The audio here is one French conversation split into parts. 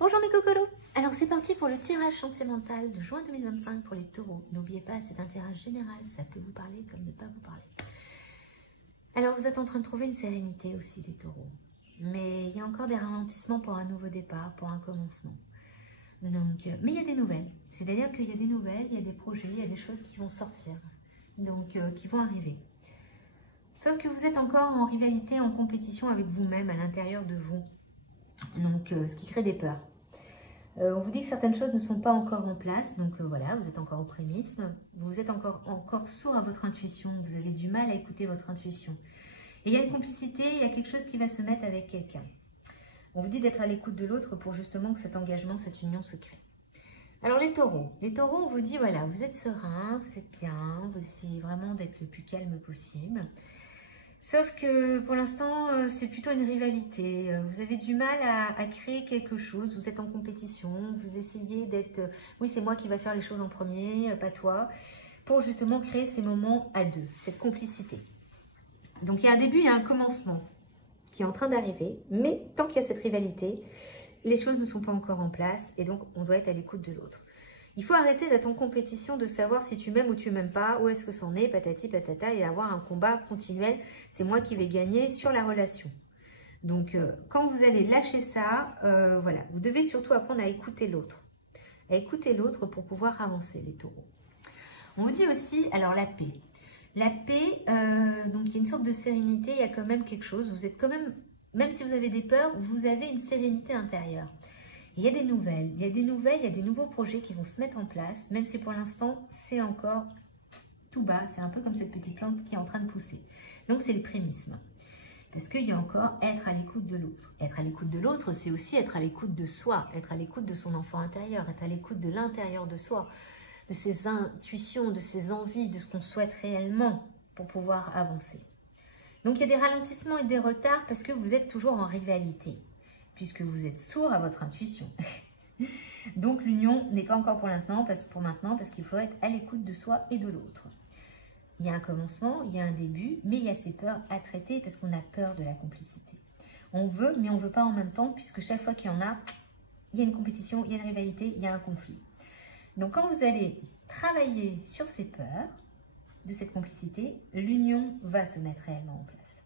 Bonjour mes cocolos. Alors c'est parti pour le tirage sentimental de juin 2025 pour les taureaux. N'oubliez pas, c'est un tirage général, ça peut vous parler comme ne pas vous parler. Alors vous êtes en train de trouver une sérénité aussi les taureaux. Mais il y a encore des ralentissements pour un nouveau départ, pour un commencement. Donc, mais il y a des nouvelles. C'est-à-dire qu'il y a des nouvelles, il y a des projets, il y a des choses qui vont sortir. Donc qui vont arriver. Sauf que vous êtes encore en rivalité, en compétition avec vous-même à l'intérieur de vous. Donc ce qui crée des peurs. On vous dit que certaines choses ne sont pas encore en place, donc voilà, vous êtes encore au prémisme, vous êtes encore sourd à votre intuition, vous avez du mal à écouter votre intuition. Et il y a une complicité, il y a quelque chose qui va se mettre avec quelqu'un. On vous dit d'être à l'écoute de l'autre pour justement que cet engagement, cette union se crée. Alors les taureaux, on vous dit voilà, vous êtes serein, vous êtes bien, vous essayez vraiment d'être le plus calme possible. Sauf que pour l'instant, c'est plutôt une rivalité. Vous avez du mal à créer quelque chose. Vous êtes en compétition. Vous essayez d'être... oui, c'est moi qui va faire les choses en premier, pas toi. Pour justement créer ces moments à deux, cette complicité. Donc, il y a un début et un commencement qui est en train d'arriver. Mais tant qu'il y a cette rivalité, les choses ne sont pas encore en place. Et donc, on doit être à l'écoute de l'autre. Il faut arrêter d'être en compétition, de savoir si tu m'aimes ou tu m'aimes pas, où est-ce que c'en est, patati patata, et avoir un combat continuel. C'est moi qui vais gagner sur la relation. Donc, quand vous allez lâcher ça, voilà, vous devez surtout apprendre à écouter l'autre. À écouter l'autre pour pouvoir avancer, les taureaux. On vous dit aussi, alors la paix. La paix, donc il y a une sorte de sérénité, il y a quand même quelque chose. Vous êtes quand même si vous avez des peurs, vous avez une sérénité intérieure. Il y a des nouvelles, il y a des nouveaux projets qui vont se mettre en place, même si pour l'instant, c'est encore tout bas. C'est un peu comme cette petite plante qui est en train de pousser. Donc, c'est le prémisme. Parce qu'il y a encore être à l'écoute de l'autre. Être à l'écoute de l'autre, c'est aussi être à l'écoute de soi, être à l'écoute de son enfant intérieur, être à l'écoute de l'intérieur de soi, de ses intuitions, de ses envies, de ce qu'on souhaite réellement pour pouvoir avancer. Donc, il y a des ralentissements et des retards parce que vous êtes toujours en rivalité, puisque vous êtes sourd à votre intuition. Donc l'union n'est pas encore pour maintenant parce qu'il faut être à l'écoute de soi et de l'autre. Il y a un commencement, il y a un début, mais il y a ces peurs à traiter parce qu'on a peur de la complicité. On veut, mais on ne veut pas en même temps, puisque chaque fois qu'il y en a, il y a une compétition, il y a une rivalité, il y a un conflit. Donc quand vous allez travailler sur ces peurs de cette complicité, l'union va se mettre réellement en place.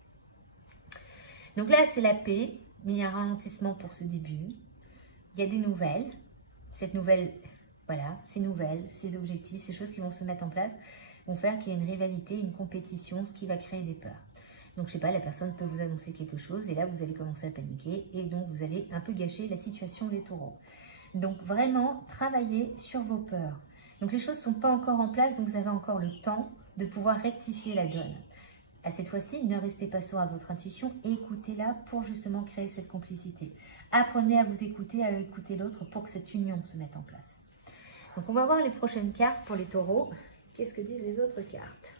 Donc là, c'est la paix. Mais il y a un ralentissement pour ce début. Il y a des nouvelles. Cette nouvelle, voilà, ces nouvelles, ces objectifs, ces choses qui vont se mettre en place vont faire qu'il y a une rivalité, une compétition, ce qui va créer des peurs. Donc, je sais pas, la personne peut vous annoncer quelque chose et là, vous allez commencer à paniquer et donc vous allez un peu gâcher la situation des taureaux. Donc, vraiment, travaillez sur vos peurs. Donc, les choses ne sont pas encore en place, donc vous avez encore le temps de pouvoir rectifier la donne. À cette fois-ci, ne restez pas sourd à votre intuition et écoutez-la pour justement créer cette complicité. Apprenez à vous écouter, à écouter l'autre pour que cette union se mette en place. Donc, on va voir les prochaines cartes pour les taureaux. Qu'est-ce que disent les autres cartes ?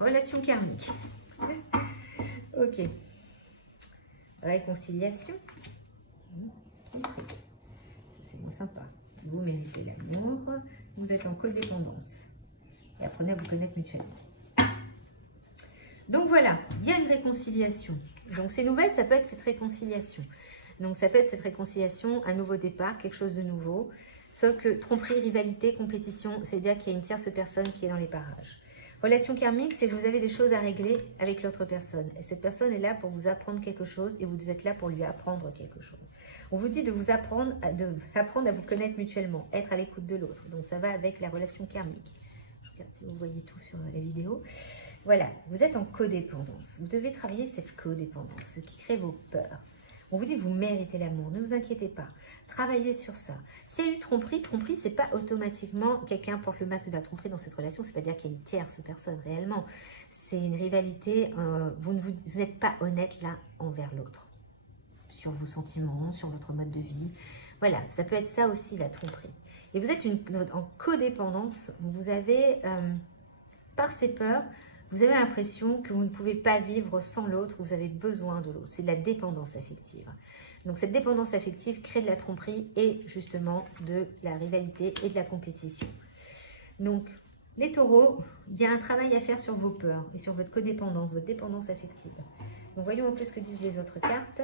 Relation karmique. Ok. Réconciliation. C'est moins sympa. Vous méritez l'amour. Vous êtes en codépendance. Et apprenez à vous connaître mutuellement. Donc voilà, il y a une réconciliation. Donc ces nouvelles, ça peut être cette réconciliation. Donc ça peut être cette réconciliation, un nouveau départ, quelque chose de nouveau. Sauf que tromperie, rivalité, compétition, c'est-à-dire qu'il y a une tierce personne qui est dans les parages. Relation karmique, c'est que vous avez des choses à régler avec l'autre personne. Et cette personne est là pour vous apprendre quelque chose et vous êtes là pour lui apprendre quelque chose. On vous dit de vous apprendre à vous connaître mutuellement, être à l'écoute de l'autre. Donc ça va avec la relation karmique. Je regarde si vous voyez tout sur la vidéo. Voilà, vous êtes en codépendance. Vous devez travailler cette codépendance, ce qui crée vos peurs. On vous dit, vous méritez l'amour, ne vous inquiétez pas. Travaillez sur ça. S'il y a eu tromperie, c'est pas automatiquement quelqu'un porte le masque de la tromperie dans cette relation. C'est pas dire qu'il y a une tierce personne réellement. C'est une rivalité. Vous n'êtes pas honnête l'un envers l'autre. Sur vos sentiments, sur votre mode de vie. Voilà, ça peut être ça aussi, la tromperie. Et vous êtes en codépendance. Vous avez, par ces peurs, Vous avez l'impression que vous ne pouvez pas vivre sans l'autre, vous avez besoin de l'autre. C'est de la dépendance affective. Donc cette dépendance affective crée de la tromperie et justement de la rivalité et de la compétition. Donc les taureaux, il y a un travail à faire sur vos peurs et sur votre codépendance, votre dépendance affective. Donc voyons un peu ce que disent les autres cartes.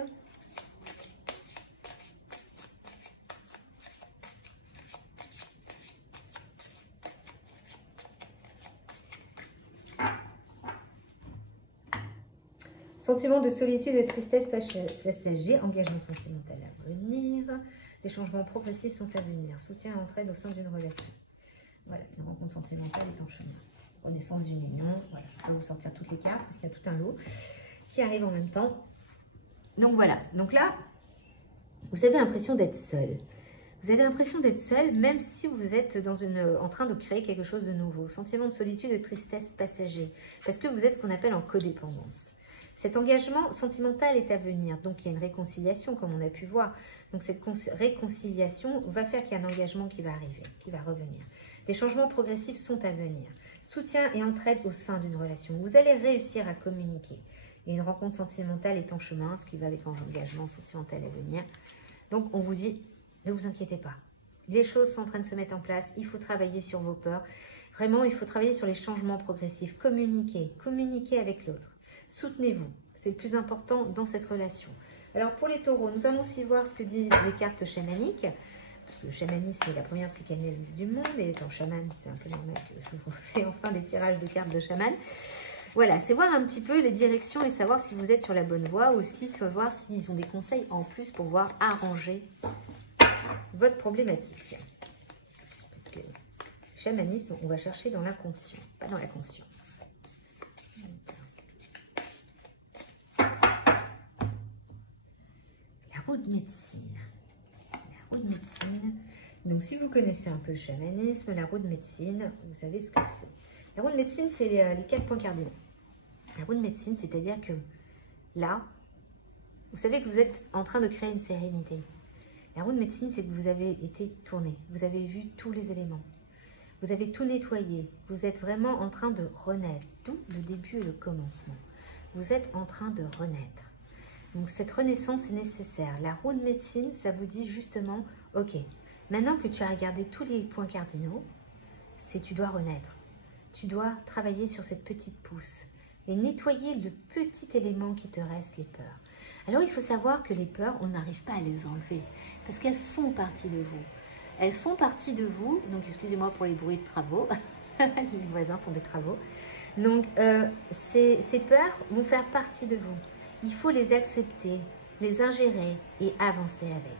Sentiment de solitude et de tristesse passager, engagement sentimental à venir, des changements progressifs sont à venir, soutien et entraide au sein d'une relation. Voilà, une rencontre sentimentale est en chemin. Renaissance d'une union, voilà, je peux vous sortir toutes les cartes parce qu'il y a tout un lot qui arrive en même temps. Donc voilà, donc là, vous avez l'impression d'être seul. Vous avez l'impression d'être seul même si vous êtes en train de créer quelque chose de nouveau. Sentiment de solitude et de tristesse passager, parce que vous êtes ce qu'on appelle en codépendance. Cet engagement sentimental est à venir, donc il y a une réconciliation comme on a pu voir. Donc cette réconciliation va faire qu'il y a un engagement qui va arriver, qui va revenir. Des changements progressifs sont à venir. Soutien et entraide au sein d'une relation. Vous allez réussir à communiquer. Et une rencontre sentimentale est en chemin, ce qui va avec l'engagement sentimental à venir. Donc on vous dit, ne vous inquiétez pas. Les choses sont en train de se mettre en place. Il faut travailler sur vos peurs. Vraiment, il faut travailler sur les changements progressifs. Communiquez avec l'autre. Soutenez-vous, c'est le plus important dans cette relation. Alors pour les taureaux, nous allons aussi voir ce que disent les cartes chamaniques. Parce que le chamanisme est la première psychanalyse du monde. Et étant chaman, c'est un peu normal que je vous fais enfin des tirages de cartes de chaman. Voilà, c'est voir un petit peu les directions et savoir si vous êtes sur la bonne voie. Aussi, voir s'ils ont des conseils en plus pour pouvoir arranger votre problématique. Parce que chamanisme, on va chercher dans l'inconscient, pas dans la conscience. Roue de médecine. La roue de médecine. Donc, si vous connaissez un peu le chamanisme, la roue de médecine, vous savez ce que c'est. La roue de médecine, c'est les 4 points cardinaux. La roue de médecine, c'est-à-dire que là, vous savez que vous êtes en train de créer une sérénité. La roue de médecine, c'est que vous avez été tourné. Vous avez vu tous les éléments. Vous avez tout nettoyé. Vous êtes vraiment en train de renaître. D'où le début et le commencement. Vous êtes en train de renaître. Donc, cette renaissance est nécessaire. La roue de médecine, ça vous dit justement, ok, maintenant que tu as regardé tous les points cardinaux, c'est tu dois renaître. Tu dois travailler sur cette petite pousse et nettoyer le petit élément qui te reste, les peurs. Alors, il faut savoir que les peurs, on n'arrive pas à les enlever parce qu'elles font partie de vous. Elles font partie de vous, donc excusez-moi pour les bruits de travaux, les voisins font des travaux. Donc, ces peurs vont faire partie de vous. Il faut les accepter, les ingérer et avancer avec.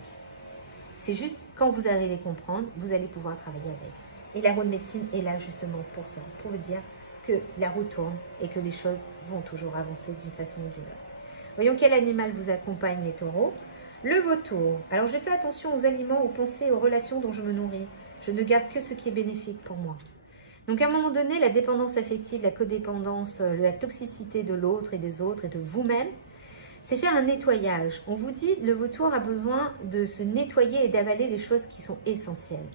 C'est juste quand vous allez les comprendre, vous allez pouvoir travailler avec. Et la roue de médecine est là justement pour ça, pour vous dire que la roue tourne et que les choses vont toujours avancer d'une façon ou d'une autre. Voyons quel animal vous accompagne, les taureaux. Le vautour. Alors je fais attention aux aliments, aux pensées, aux relations dont je me nourris. Je ne garde que ce qui est bénéfique pour moi. Donc à un moment donné, la dépendance affective, la codépendance, la toxicité de l'autre et des autres et de vous-même, c'est faire un nettoyage. On vous dit, le vautour a besoin de se nettoyer et d'avaler les choses qui sont essentielles.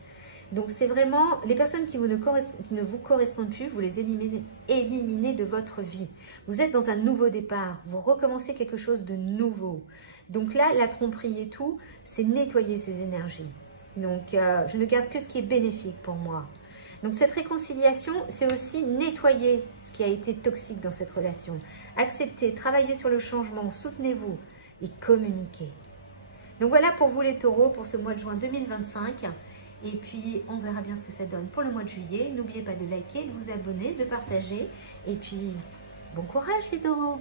Donc c'est vraiment, les personnes qui ne vous correspondent plus, vous les éliminez de votre vie. Vous êtes dans un nouveau départ, vous recommencez quelque chose de nouveau. Donc là, la tromperie et tout, c'est nettoyer ces énergies. Donc je ne garde que ce qui est bénéfique pour moi. Donc cette réconciliation, c'est aussi nettoyer ce qui a été toxique dans cette relation. Accepter, travailler sur le changement, soutenez-vous et communiquez. Donc voilà pour vous les taureaux pour ce mois de juin 2025. Et puis on verra bien ce que ça donne pour le mois de juillet. N'oubliez pas de liker, de vous abonner, de partager. Et puis bon courage les taureaux!